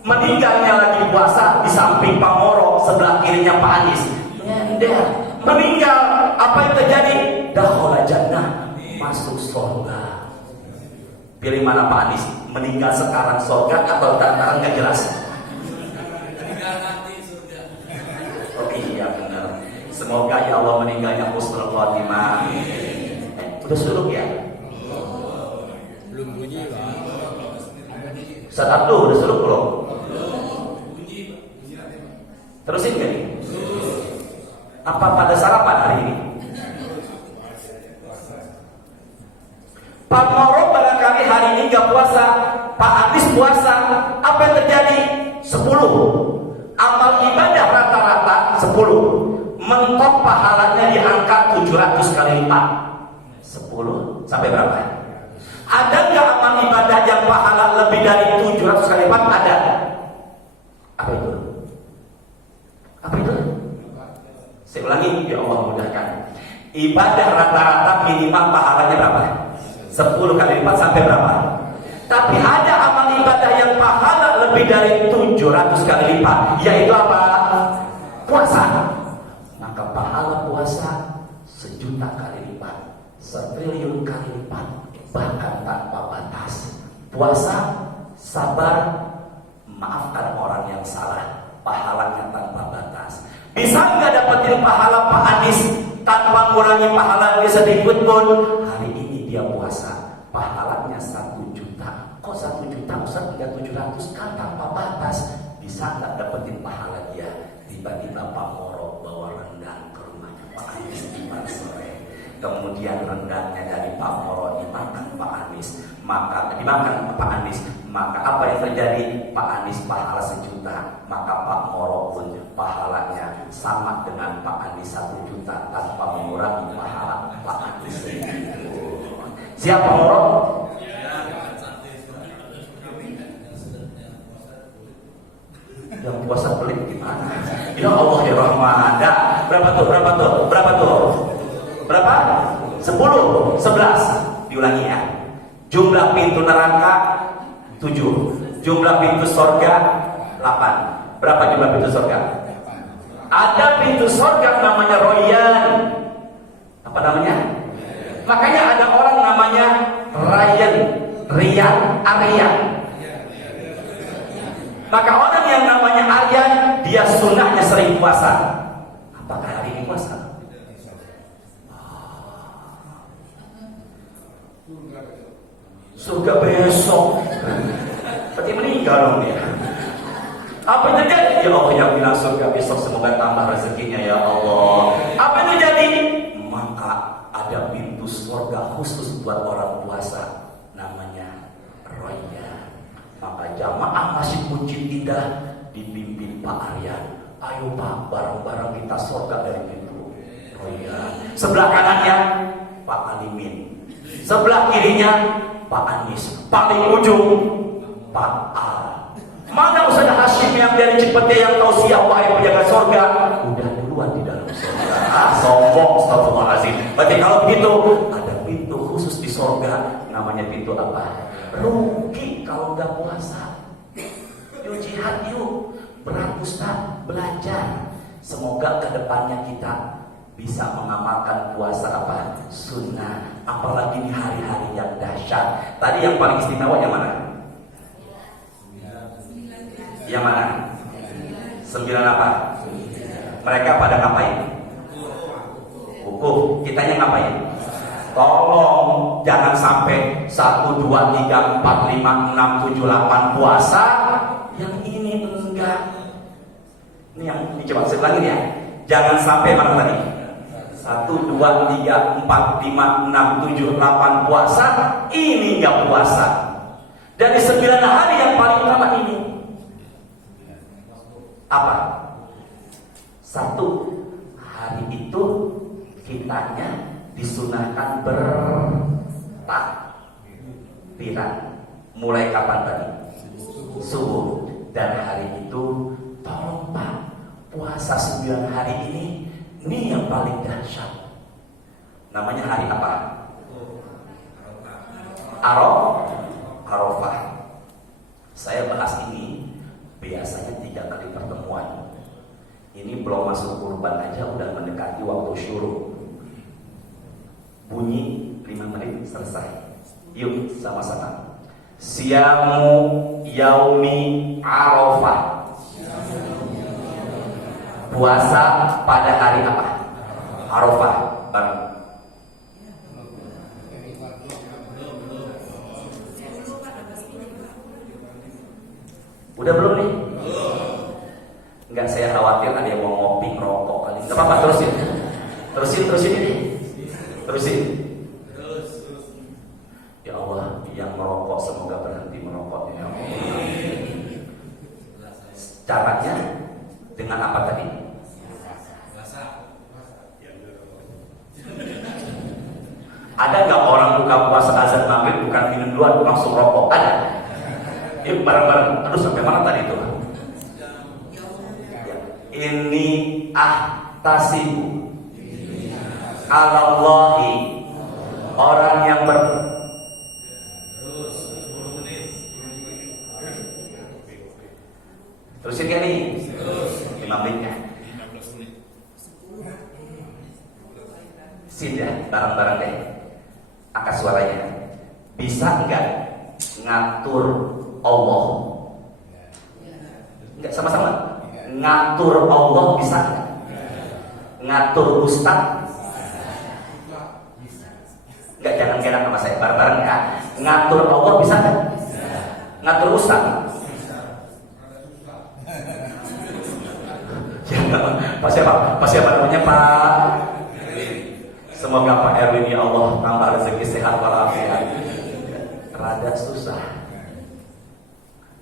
meninggalnya lagi puasa di samping Pak Moro sebelah kirinya Pak Anies. Nyender, meninggal. Apa yang terjadi? Dakhala jannah, masuk surga. Pilih mana Pak Anies? Meninggal sekarang surga atau sekarang nggak jelas? Oh iya benar. Semoga ya Allah meninggalnya husnul khotimah. Udah suluk ya? Belum bunyi Pak. Ustaz Abdul udah suluk belum? Terusin gak nih? Apa pada sarapan hari ini? Pak Moro barangkali hari ini gak puasa, Pak Anies puasa. Apa yang terjadi? 10. Amal ibadah rata-rata 10. Mentok pahalanya diangkat 700 kali lipat. 10 sampai berapa? Ada nggak amal ibadah yang pahala lebih dari 700 kali lipat? Ada. Apa itu? Apa itu? Saya ulangi, ya Allah mudahkan. Ibadah rata-rata minimal pahalanya berapa? 10 kali lipat sampai berapa? Tapi ada amal ibadah yang pahala lebih dari 700 kali lipat, yaitu apa? Puasa. Maka pahala puasa 1.000.000 kali lipat, 1.000.000 kali lipat, bahkan tanpa batas. Puasa, sabar, maafkan orang yang salah, pahalanya tanpa batas. Bisa nggak dapetin pahala Pak Anies tanpa mengurangi pahala dia sedikit pun? Hari ini dia puasa, pahalanya 1.000.000. Kok 1.000.000 Ustaz enggak 700? Kan tanpa batas. Bisa nggak dapetin pahala dia? Tiba-tiba Pak Moro bawa rendang ke rumahnya Pak Anies di sore. Kemudian rendangnya dari Pak Moro dimakan Pak Anies, maka dimakan Pak Anies. Maka apa yang terjadi? Pak Anies pahala 1.000.000, maka Pak Moro pun pahalanya sama dengan Pak Anies 1.000.000 tanpa mengurangi pahala Pak Anies. Siapa Moro? Yang puasa pelit gimana? Ya Allah ya Rahman. Berapa tuh? Berapa? 10, 11. Diulangi ya. Jumlah pintu neraka 7, jumlah pintu surga 8. Berapa jumlah pintu surga? Ada pintu surga namanya Royan. Apa namanya? Makanya ada orang namanya Rian, Aryan. Maka orang yang namanya Aryan, dia sunnahnya sering puasa. Apakah hari ini puasa? Surga besok. Berarti meninggal dong dia. Apa yang terjadi? Ya Allah yang bilang surga besok semoga tambah rezekinya ya Allah. Apa yang terjadi? Maka ada pintu surga khusus buat orang puasa, namanya Royan. Maka jamaah Masjid Masjid Indah dipimpin Pak Aryan. Ayo Pak, bareng-bareng kita surga dari pintu Royan. Sebelah kanannya Pak Alimin, sebelah kirinya Pak Anies, paling ujung Pak Al. Mana Ustaz Hashim yang dari Cipete yang tahu siapa yang penjaga surga? Udah duluan di dalam surga. Sombong, astagfirullahaladzim. Berarti kalau begitu ada pintu khusus di surga, namanya pintu apa? Rugi kalau nggak puasa. Yuk jihad yuk. Berat Ustaz, belajar. Semoga kedepannya kita bisa mengamalkan puasa apa? Sunnah. Apalagi di hari-hari yang dahsyat. Tadi yang paling istimewa yang mana? Yang mana? 9 apa? Mereka pada ngapain? Wukuf. Kitanya ngapain? Tolong jangan sampai 1, 2, 3, 4, 5, 6, 7, 8 puasa. Yang ini enggak. Ini yang dicoba saya ulangi ya. Jangan sampai mana tadi? 1, 2, 3, 4, 5, 6, 7, 8 puasa. Ini enggak puasa. Dari 9 hari yang paling utama ini apa? 1 hari itu kitanya disunahkan bertakbiran. Mulai kapan tadi? Subuh. Dan hari itu tolong Pak, puasa 9 hari ini yang paling dahsyat. Namanya hari apa? Arafah. Saya bahas ini biasanya 3 kali pertemuan. Ini belum masuk kurban aja udah mendekati waktu syuruk. Bunyi 5 menit selesai. Yuk sama-sama. Siyamu yaumi Arafah. Puasa pada hari apa? Arafah. Bareng. Udah belum nih? Enggak, saya khawatir ada yang mau ngopi, ngerokok kali. Enggak apa-apa, terusin ini. Terusin. Ya Allah, yang merokok semoga berhenti merokok ya Allah. Caranya dengan apa tadi? Ada nggak orang buka puasa azan maghrib bukan minum duluan langsung rokok? Ada. Yuk bareng-bareng. Aduh sampai mana tadi itu? Ya. Ini ahtasibu alallahi, orang yang terusin ya nih 5 menitnya. Sin ya, bareng-bareng deh. Angkat suaranya. Bisa enggak ngatur Allah? Enggak, sama-sama. Ngatur Allah bisa enggak? Ngatur Ustaz? Enggak, jangan gerang sama saya, bareng-bareng ya. Ngatur Allah bisa enggak? Ngatur Ustaz? Pak siapa namanya Pak? Semoga Pak Erwin ya Allah tambah rezeki sehat walafiat. Rada susah.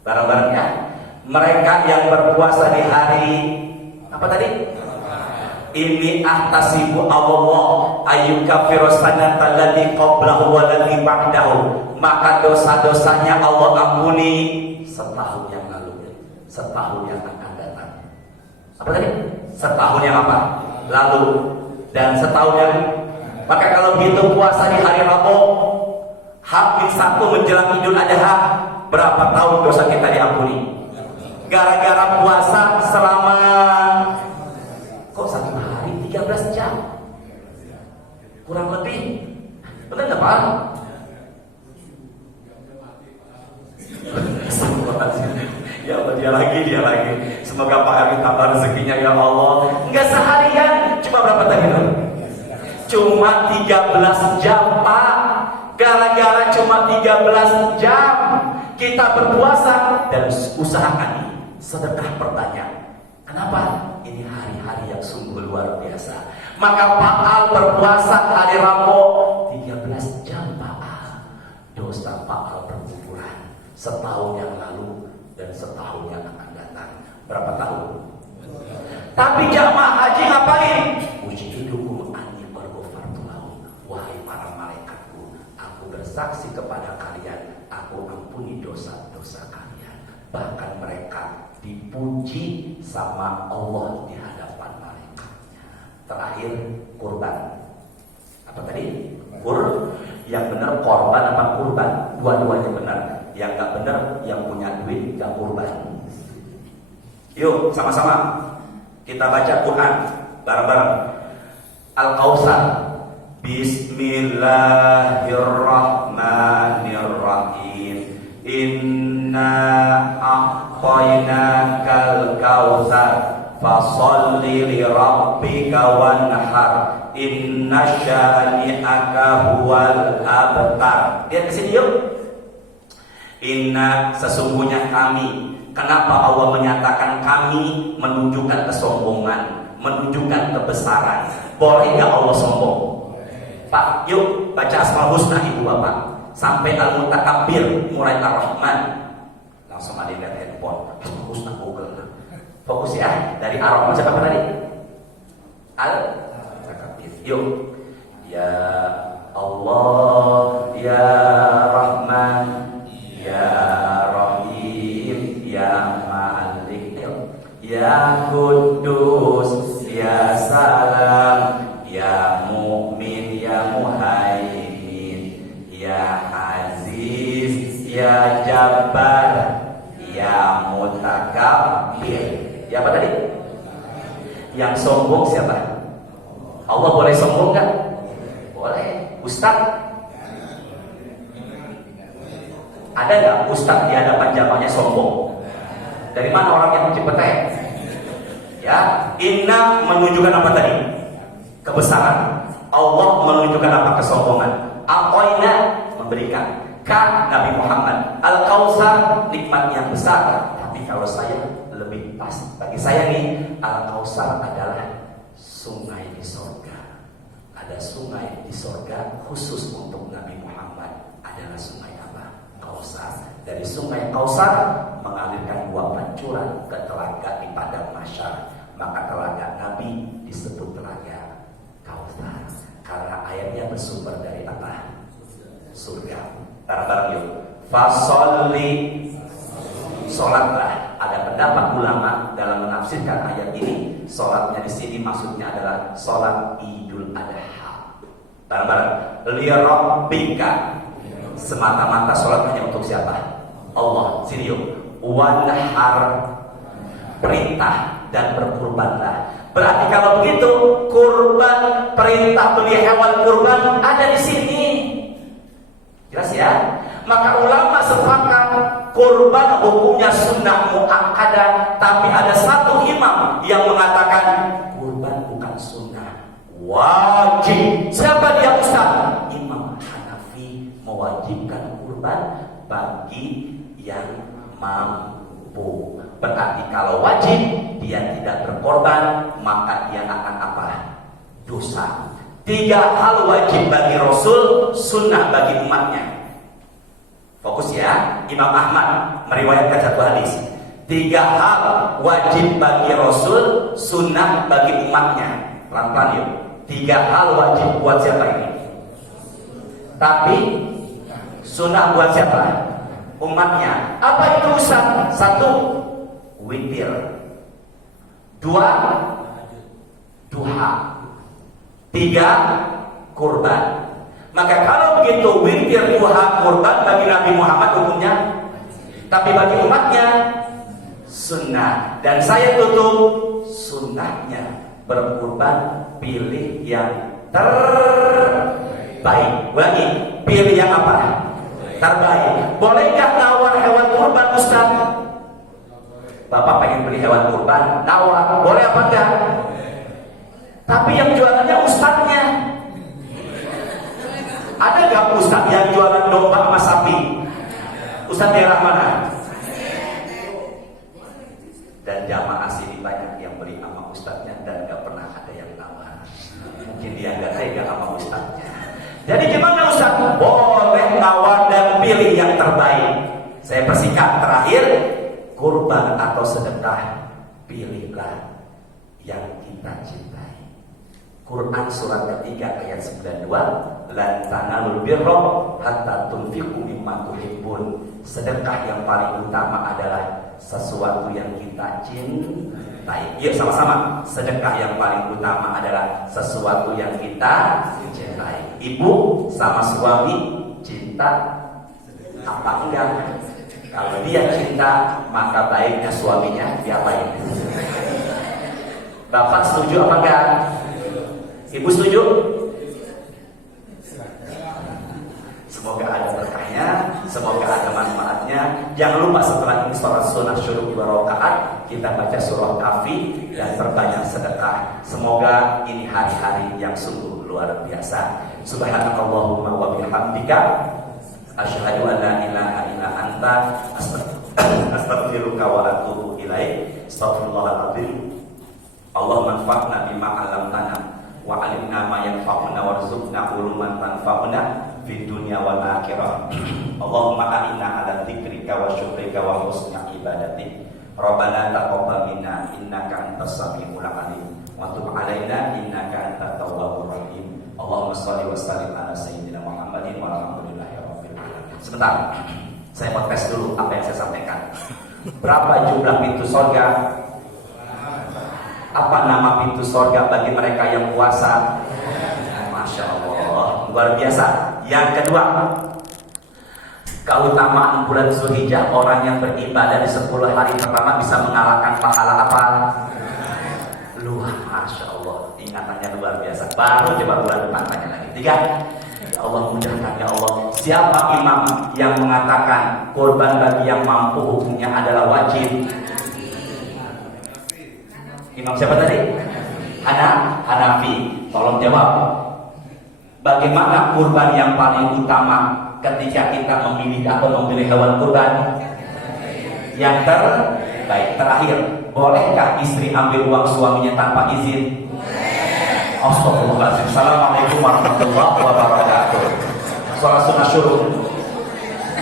Bareng-bareng ya. Mereka yang berpuasa di hari apa tadi? Ini ahtasibu Allah ayyukaffiru sanata allati qablahu wa allati ba'dahu. Maka dosa-dosanya Allah ampuni setahun yang lalu, setahun yang akan datang. Apa tadi? Setahun yang apa? Lalu dan setahun yang. Maka kalau begitu puasa di hari Rabu, H-1 menjelang Idul Adha, berapa tahun dosa kita diampuni? Gara-gara puasa selama kok 1 hari 13 jam? Kurang lebih. Benar nggak Pak? Ya Allah, dia lagi. Semoga Pak Erwin tambah rezekinya ya Allah. Enggak seharian, cuma berapa tadi? Cuma 13 jam Pak. Gara-gara cuma 13 jam kita berpuasa dan usahakan sedekah pertanyaan. Kenapa? Ini hari-hari yang sungguh luar biasa. Maka Pak Al berpuasa hari Rabu 13 jam Pak Al. Dosa Pak Al berguguran setahun yang lalu dan setahun yang akan datang. Berapa tahun? Tapi jamaah haji ngapain? Ujidukum anni berghafartu lahum. Wahai para malaikatku, aku bersaksi kepada kalian, aku ampuni dosa-dosa kalian. Bahkan mereka dipuji sama Allah di hadapan malaikatnya. Terakhir kurban. Apa tadi? Yang benar korban apa kurban? Dua-duanya benar. Yang nggak benar, yang punya duit nggak kurban. Yuk sama-sama kita baca Quran bareng-bareng. Al-Kautsar. Bismillahirrahmanirrahim. Inna a'tainakal kautsar fasholli li rabbika wanhar. Inna syani'aka huwal abtar. Lihat ke sini yuk. Inna, sesungguhnya kami. Kenapa Allah menyatakan kami? Menunjukkan kesombongan, menunjukkan kebesaran. Boleh nggak Allah sombong? Pak, yuk baca Asmaul Husna ibu bapak sampai Al-Mutakabbir, mulai Ar-Rahman. Langsung ada yang lihat handphone. Asmaul Husna Google. Fokus ya, dari Ar-Rahman siapa tadi? Al-Mutakabbir. Yuk. Ya Allah, ya Rahman, ya Rahim, ya Malik, ya Kudus, ya Salam, ya Mu'min, ya Muhaimin, ya Aziz, ya Jabbar, ya Mutakabbir. Ya apa tadi? Yang sombong siapa? Allah boleh sombong kan? Boleh. Ustaz? Ada nggak ustaz di hadapan jamaahnya sombong? Dari mana orang yang Cipete? Ya, inna menunjukkan apa tadi? Kebesaran. Allah menunjukkan apa? Kesombongan. Aqoina memberikan. Ka Nabi Muhammad. Al-Kautsar nikmat yang besar. Tapi kalau saya lebih pas bagi saya nih, Al-Kautsar adalah sungai di sorga. Ada sungai di sorga khusus untuk Nabi Muhammad. Adalah sungai apa? Kautsar. Dari sungai Kautsar mengalirkan dua pancuran ke telaga di padang mahsyar. Maka telaga Nabi disebut telaga Kautsar karena airnya bersumber dari apa? Surga. Bareng-bareng yuk. Fasolli, sholatlah. Ada pendapat ulama dalam menafsirkan ayat ini. Sholatnya di sini maksudnya adalah sholat Idul Adha. Bareng-bareng. Lirabbika. Semata-mata sholat hanya untuk siapa? Allah. Sini yuk. Wanhar, perintah dan berkurbanlah. Berarti kalau begitu kurban, perintah beli hewan kurban ada di sini. Jelas ya? Maka ulama sepakat kurban hukumnya sunnah muakkadah, tapi ada satu imam yang mengatakan kurban bukan sunnah, wajib. Siapa dia Ustaz? Imam Hanafi mewajibkan kurban bagi yang mampu. Berarti kalau wajib dia tidak berkorban, maka dia akan apa? Dosa. 3 hal wajib bagi Rasul, sunnah bagi umatnya. Fokus ya. Imam Ahmad meriwayatkan satu hadis. 3 hal wajib bagi Rasul, sunnah bagi umatnya. Pelan-pelan yuk. 3 hal wajib buat siapa ini? Tapi sunnah buat siapa? Umatnya. Apa itu Ustaz? 1, witir. 2, duha. 3, kurban. Maka kalau begitu witir, duha, kurban bagi Nabi Muhammad hukumnya, tapi bagi umatnya sunnah. Dan saya tutup sunnahnya berkurban, pilih yang terbaik. Ulangi, pilih yang apa? Terbaik. Bolehkah nawar hewan kurban Ustaz? Bapak pengen beli hewan kurban, nawar, boleh apa enggak? Tapi yang jualannya ustadznya. Ada nggak ustadz yang jualan domba sama sapi? Ustadz daerah mana? Dan jamaah sini banyak yang beli sama ustadznya dan nggak pernah ada yang nawar. Mungkin dia nggak tega sama ustadznya. Jadi gimana Ustadz? Boleh nawar dan pilih yang terbaik. Saya persingkat terakhir, kurban atau sedekah, pilihlah yang kita cintai. Quran surat ketiga ayat 92, lan tanalul birra hatta tunfiqu mimma tuhibbun. Sedekah yang paling utama adalah sesuatu yang kita cintai. Yuk sama-sama. Sedekah yang paling utama adalah sesuatu yang kita cintai. Ibu sama suami cinta apa enggak? Kalau dia cinta, maka baiknya suaminya diapain? Bapak setuju apa enggak? Ibu setuju? Semoga ada berkahnya, semoga ada manfaatnya. Jangan lupa setelah ini sholat sunnah syuruk 2 rakaat, kita baca surah Kahfi dan perbanyak sedekah. Semoga ini hari-hari yang sungguh luar biasa. Subhanakallahumma wa bihamdika, asyhadu an la ilaha illa anta, astaghfiruka wa atubu ilaik. Astaghfirullahaladzim. Allahumma anfa'na bima 'allamtana wa 'allimna ma yanfa'una warzuqna uluman tanfa'una fid dunya wal akhirah. Allahumma a'inna 'ala dzikrika wa syukrika wa husni ibadatik. Rabbana taqabbal minna innaka antas samiul 'alim wa tub 'alaina innaka antat tawwabur rahim. Allahumma shalli wa sallim ala sayyidina Muhammadin walhamdulillahi rabbil alamin. Sebentar, saya mau tes dulu apa yang saya sampaikan. Berapa jumlah pintu surga? Apa nama pintu surga bagi mereka yang puasa? Masya Allah, luar biasa. Yang kedua, keutamaan bulan Zulhijjah, orang yang beribadah di 10 hari pertama bisa mengalahkan pahala apa? Luar ingatannya luar biasa. Baru coba bulan depan tanya lagi. 3. Ya Allah mudahkan ya Allah. Siapa imam yang mengatakan kurban bagi yang mampu hukumnya adalah wajib? Imam siapa tadi? Hanafi. Tolong jawab. Bagaimana kurban yang paling utama ketika kita memilih atau memilih hewan kurban? Yang terbaik. Terakhir, bolehkah istri ambil uang suaminya tanpa izin? Astagfirullahaladzim. Assalamualaikum warahmatullahi wabarakatuh. Salat sunnah syuruh.